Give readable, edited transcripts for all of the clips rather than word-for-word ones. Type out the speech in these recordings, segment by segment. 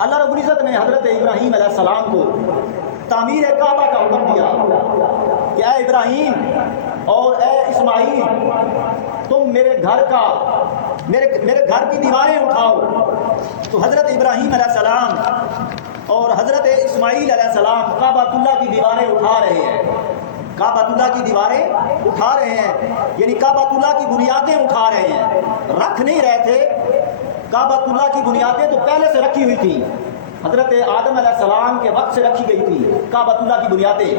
اللہ رب العزت نے حضرت ابراہیم علیہ السلام کو تعمیر کعبہ کا حکم دیا کہ اے ابراہیم اور اے اسماعیل، تم میرے گھر کی دیواریں اٹھاؤ۔ تو حضرت ابراہیم علیہ السلام اور حضرت اسماعیل علیہ السلام کعبۃ اللہ کی دیواریں اٹھا رہے ہیں، کعبۃ اللہ کی دیواریں اٹھا رہے ہیں، یعنی کعبۃ اللہ کی بنیادیں اٹھا رہے ہیں، رکھ نہیں رہے تھے۔ کعبۃ اللہ کی بنیادیں تو پہلے سے رکھی ہوئی تھی، حضرت آدم علیہ السلام کے وقت سے رکھی گئی تھی کعبۃ اللہ کی بنیادیں،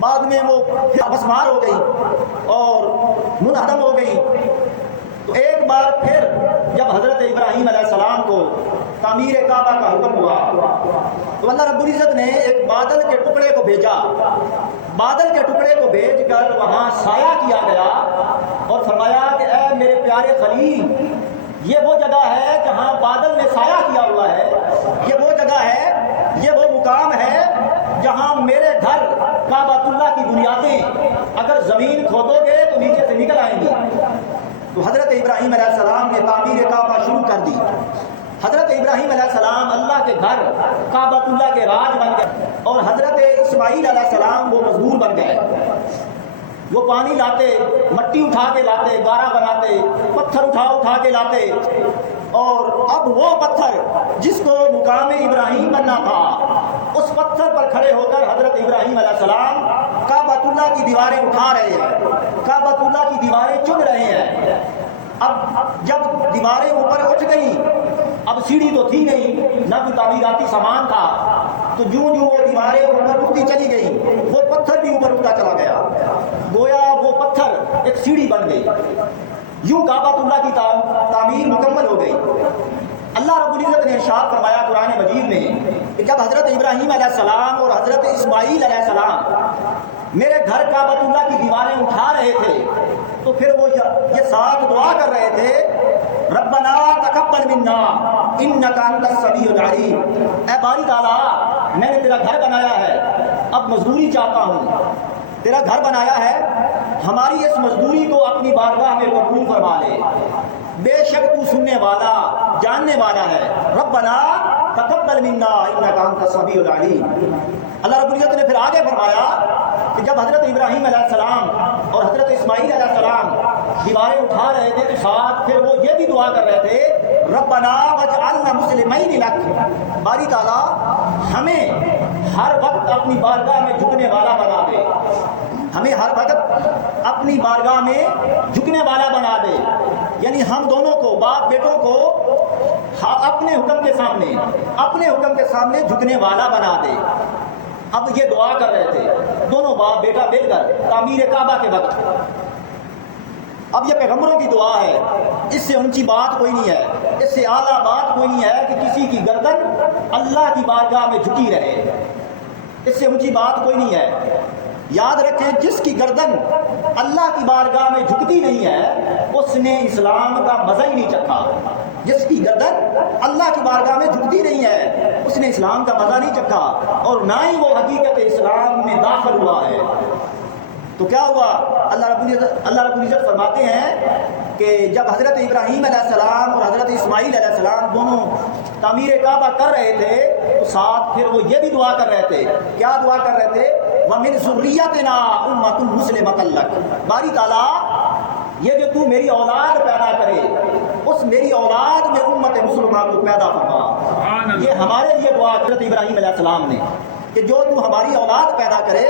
بعد میں وہ مسمار ہو گئی اور منہدم ہو گئی۔ تو ایک بار پھر جب حضرت ابراہیم علیہ السلام کو تعمیر کعبہ کا حکم ہوا تو اللہ رب العزت نے ایک بادل کے ٹکڑے کو بھیجا، بادل کے ٹکڑے کو بھیج کر وہاں سایہ کیا گیا اور فرمایا کہ اے میرے پیارے خلیل، یہ وہ جگہ ہے جہاں بادل نے سایہ کیا ہوا ہے، یہ وہ جگہ ہے، یہ وہ مقام ہے جہاں میرے گھر کعبۃ اللہ کی بنیادیں اگر زمین کھودو گے تو نیچے سے نکل آئیں گی۔ تو حضرت ابراہیم علیہ السلام نے تعمیر کعبہ شروع کر دی۔ حضرت ابراہیم علیہ السلام اللہ کے گھر کعبۃ اللہ کے راج بن گئے اور حضرت اسماعیل علیہ السلام وہ مزدور بن گئے، وہ پانی لاتے، مٹی اٹھا کے لاتے، گارا بناتے، پتھر اٹھا کے لاتے، اور اب وہ پتھر جس کو مقام ابراہیم بننا تھا اس پتھر پر کھڑے ہو کر حضرت ابراہیم علیہ السلام کعبۃ اللہ کی دیواریں اٹھا رہے ہیں، کعبۃ اللہ کی دیواریں چن رہے ہیں۔ اب جب دیواریں اوپر اٹھ گئیں، اب سیڑھی تو تھی نہیں، نہ کوئی تعمیراتی سامان تھا، تو جوں وہ دیواریں اوپر اٹھتی چلی گئیں وہ پتھر بھی اوپر اٹھتا چلا گیا، گویا وہ پتھر ایک سیڑھی بن گئی۔ یوں کعبۃ اللہ کی تعمیر مکمل ہو گئی۔ اللہ رب العزت نے ارشاد فرمایا قرآن مجید میں کہ جب حضرت ابراہیم علیہ السلام اور حضرت اسماعیل علیہ السلام میرے گھر کعبۃ اللہ کی دیواریں اٹھا رہے تھے تو پھر وہ یہ ساتھ دعا کر رہے تھے، ربنا تقبل منا انک انت السمیع العلیم، اے باری تعالیٰ میں نے تیرا گھر بنایا ہے، اب مزدوری چاہتا ہوں، تیرا گھر بنایا ہے، ہماری اس مزدوری کو اپنی بارگاہ میں قبول فرما لے، بے شک تو سننے والا جاننے والا ہے۔ ربنا تقبل منا انک انت السمیع العلیم۔ اللہ رب العزت نے پھر آگے فرمایا کہ جب حضرت ابراہیم علیہ السلام اور حضرت اسماعیل علیہ السلام دیواریں اٹھا رہے تھے تو ساتھ پھر وہ یہ بھی دعا کر رہے تھے، ربنا واجعلنا مسلمین لک، باری تعالیٰ ہمیں ہر وقت اپنی بارگاہ میں جھکنے والا بنا دے، ہمیں ہر وقت اپنی بارگاہ میں جھکنے والا بنا دے، یعنی ہم دونوں کو، باپ بیٹوں کو اپنے حکم کے سامنے جھکنے والا بنا دے۔ اب یہ دعا کر رہے تھے دونوں باپ بیٹا مل کر تعمیر کعبہ کے وقت۔ اب یہ پیغمبروں کی دعا ہے، اس سے اونچی بات کوئی نہیں ہے، اس سے اعلیٰ بات کوئی نہیں ہے کہ کسی کی گردن اللہ کی بارگاہ میں جھکی رہے، اس سے اونچی بات کوئی نہیں ہے۔ یاد رکھیں جس کی گردن اللہ کی بارگاہ میں جھکتی نہیں ہے اس نے اسلام کا مزہ ہی نہیں چکھا، جس کی گردن اللہ کی بارگاہ میں جھکتی نہیں ہے اس نے اسلام کا مزہ نہیں چکھا اور نہ ہی وہ حقیقت اسلام میں داخل ہوا ہے۔ تو کیا ہوا؟ اللہ رب العزت فرماتے ہیں کہ جب حضرت ابراہیم علیہ السلام اور حضرت اسماعیل علیہ السلام دونوں تعمیر کعبہ کر رہے تھے تو ساتھ پھر وہ یہ بھی دعا کر رہے تھے، کیا دعا کر رہے تھے؟ وَمِن ذُرِّيَّتِنَا أُمَّةٌ مُسْلِمَةً لَكَ، باری تعالیٰ یہ جو تو میری اولاد پیدا کرے اس میری اولاد میں امت مسلمہ کو پیدا فرما۔ یہ ہمارے لیے دعا حضرت ابراہیم علیہ السلام نے کہ جو تو ہماری اولاد پیدا کرے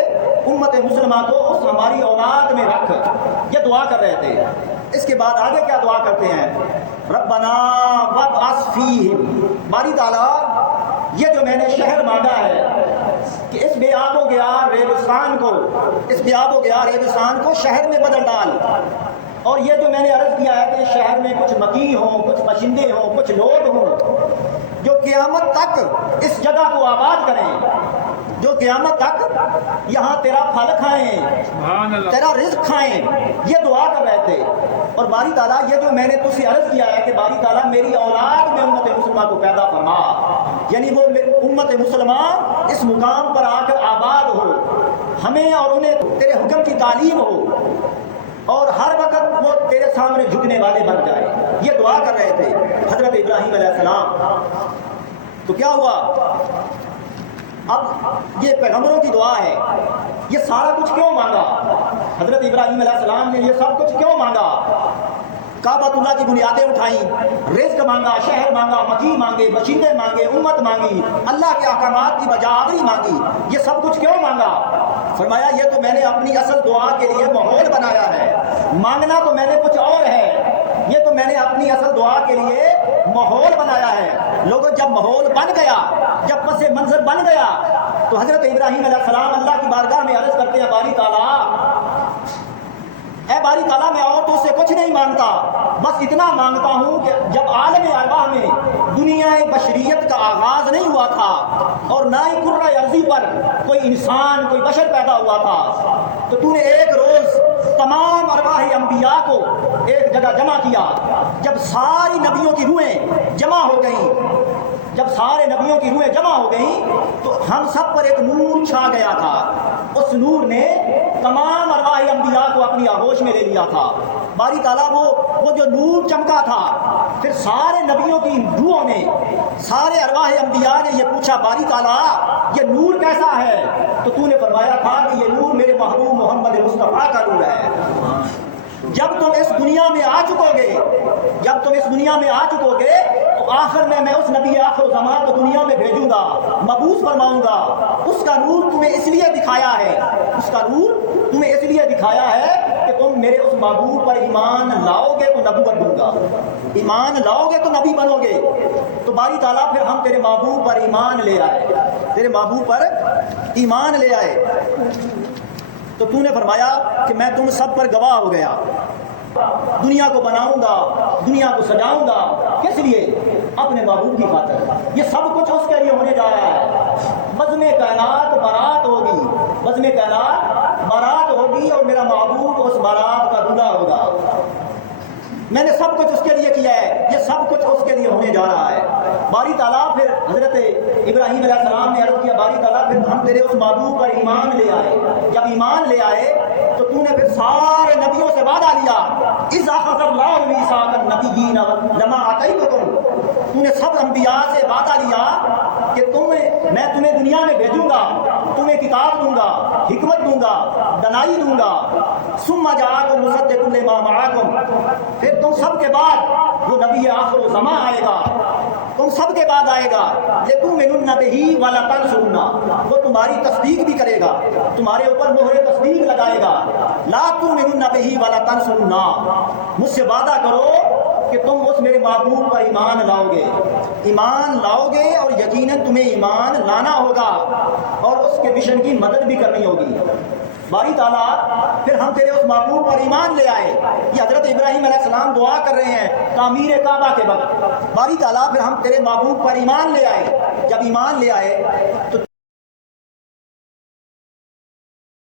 امت مسلمہ کو اس ہماری اولاد میں رکھ، یہ دعا کر رہے تھے۔ اس کے بعد آگے کیا دعا کرتے ہیں؟ ربنا وابعث فیہم، باری تعالیٰ یہ جو میں نے شہر مانگا ہے کہ اس بے آب و گیار ریگستان کو، اس بے آب و گیار ریگستان کو شہر میں بدل ڈال، اور یہ جو میں نے عرض کیا ہے کہ شہر میں کچھ مکی ہوں، کچھ باشندے ہوں، کچھ لوگ ہوں جو قیامت تک اس جگہ کو آباد کریں، جو قیامت تک یہاں تیرا پھل کھائیں، تیرا رزق کھائیں، یہ دعا کر رہے تھے۔ اور باری تعالیٰ یہ جو میں نے تجھ سے عرض کیا ہے کہ باری تعالیٰ میری اولاد میں امت مسلمہ کو پیدا فرما، یعنی وہ امت مسلمہ اس مقام پر آ کر آباد ہو، ہمیں اور انہیں تیرے حکم کی تعلیم ہو اور ہر وقت وہ تیرے سامنے جھکنے والے بن جائے، یہ دعا کر رہے تھے حضرت ابراہیم علیہ السلام۔ تو کیا ہوا؟ اب یہ پیغمبروں کی دعا ہے، یہ سارا کچھ کیوں مانگا؟ حضرت ابراہیم علیہ السلام نے یہ سب کچھ کیوں مانگا؟ کعبۃ اللہ کی بنیادیں اٹھائیں، رزق مانگا، شہر مانگا، مکھی مانگے، بشندے مانگے، امت مانگی، اللہ کے احکامات کی بجاوری مانگی، یہ سب کچھ کیوں مانگا؟ فرمایا یہ تو میں نے اپنی اصل دعا کے لیے ماحول بنایا ہے، مانگنا تو میں نے کچھ اور ہے، یہ تو میں نے اپنی اصل دعا کے لیے ماحول بنایا ہے۔ لوگوں جب ماحول بن گیا، جب پس منظر بن گیا، تو حضرت ابراہیم علیہ السلام اللہ کی بارگاہ میں عرض کرتے ہیں باری تعالیٰ، اے باری تعالیٰ میں اور تو اس سے کچھ نہیں مانگتا، بس اتنا مانگتا ہوں کہ جب عالم ارواح میں دنیا بشریت کا آغاز نہیں ہوا تھا اور نہ ہی کرۂ ارضی پر کوئی انسان کوئی بشر پیدا ہوا تھا، تو تو نے ایک روز تمام ارواح انبیاء کو ایک جگہ جمع کیا۔ جب ساری نبیوں کی روحیں جمع ہو گئیں، جب سارے نبیوں کی روحیں جمع ہو گئیں تو ہم سب پر ایک نور چھا گیا تھا، اس نور نے تمام ارواح انبیاء کو اپنی آغوش میں لے لیا تھا۔ باری تعالیٰ وہ جو نور چمکا تھا، پھر سارے نبیوں کی روحوں نے، سارے ارواح انبیاء نے یہ پوچھا باری تعالیٰ یہ نور کیسا ہے؟ تو تو نے فرمایا تھا کہ یہ نور میرے محبوب محمد مصطفیٰ کا نور ہے۔ جب تم اس دنیا میں آ چکو گے، جب تم اس دنیا میں آ چکو گے تو آخر میں اس نبی آخر زمان کو دنیا میں بھیجوں گا، مبعوث فرماؤں گا۔ اس کا نور تمہیں اس لیے دکھایا ہے، اس کا نور تمہیں اس لیے دکھایا ہے کہ تم میرے اس محبوب پر ایمان لاؤ گے تو نبوت دوں گا، ایمان لاؤ گے تو نبی بنو گے۔ تو باری تعالیٰ پھر ہم تیرے محبوب پر ایمان لے آئے، تیرے محبوب پر ایمان لے آئے۔ تو تو نے فرمایا کہ میں تم سب پر گواہ ہو گیا، دنیا کو بناؤں گا، دنیا کو سجاؤں گا، کس لیے؟ اپنے محبوب کی خاطر۔ یہ سب کچھ اس کے لیے ہونے جا رہا ہے۔ بزم کائنات بارات ہوگی، بزم کائنات بارات ہوگی اور میرا محبوب اس بارات کا دولہا ہوگا۔ میں نے سب کچھ اس کے لیے کیا ہے، یہ سب کچھ اس کے لیے ہونے جا رہا ہے۔ باری تعالیٰ پھر حضرت ابراہیم علیہ السلام نے عرض کیا باری تعالیٰ پھر ہم تیرے اس محبوب پر ایمان لے آئے۔ جب ایمان لے آئے تو تو نے پھر سارے نبیوں سے وعدہ لیا، اِذْ أَخَذَ اللَّهُ مِيثَاقَ النَّبِيِّينَ لَمَا آتَيْتُكُمْ، تو نے سب انبیاء سے وعدہ لیا کہ میں تمہیں دنیا میں بھیجوں گا، تمہیں کتاب دوں گا، حکمت دوں گا، دنائی دوں گا، ثُمَّ جَاءَكُم مُصَدِّقٌ لِّمَا مَعَكُمْ، پھر تم سب کے بعد وہ نبی آخر زمان آئے گا، تم سب کے بعد آئے گا، لِتُؤْمِنُنَّ بِهِ وَلَتَنصُرُنَّهُ، وہ تمہاری تصدیق بھی کرے گا، تمہارے اوپر مہر تصدیق لگائے گا۔ لَا تُؤْمِنُنَّ بِهِ وَلَتَنصُرُنَّهُ، مجھ سے وعدہ کرو کہ تم اس میرے محبوب پر ایمان لاؤ گے، ایمان لاؤ گے اور یقیناً تمہیں ایمان لانا ہوگا اور اس کے مشن کی مدد بھی کرنی ہوگی۔ باری تعالیٰ پھر ہم تیرے اس محبوب پر ایمان لے آئے۔ یہ حضرت ابراہیم علیہ السلام دعا کر رہے ہیں تعمیر کعبہ کے وقت۔ باری تعالیٰ پھر ہم تیرے محبوب پر ایمان لے آئے۔ جب ایمان لے آئے تو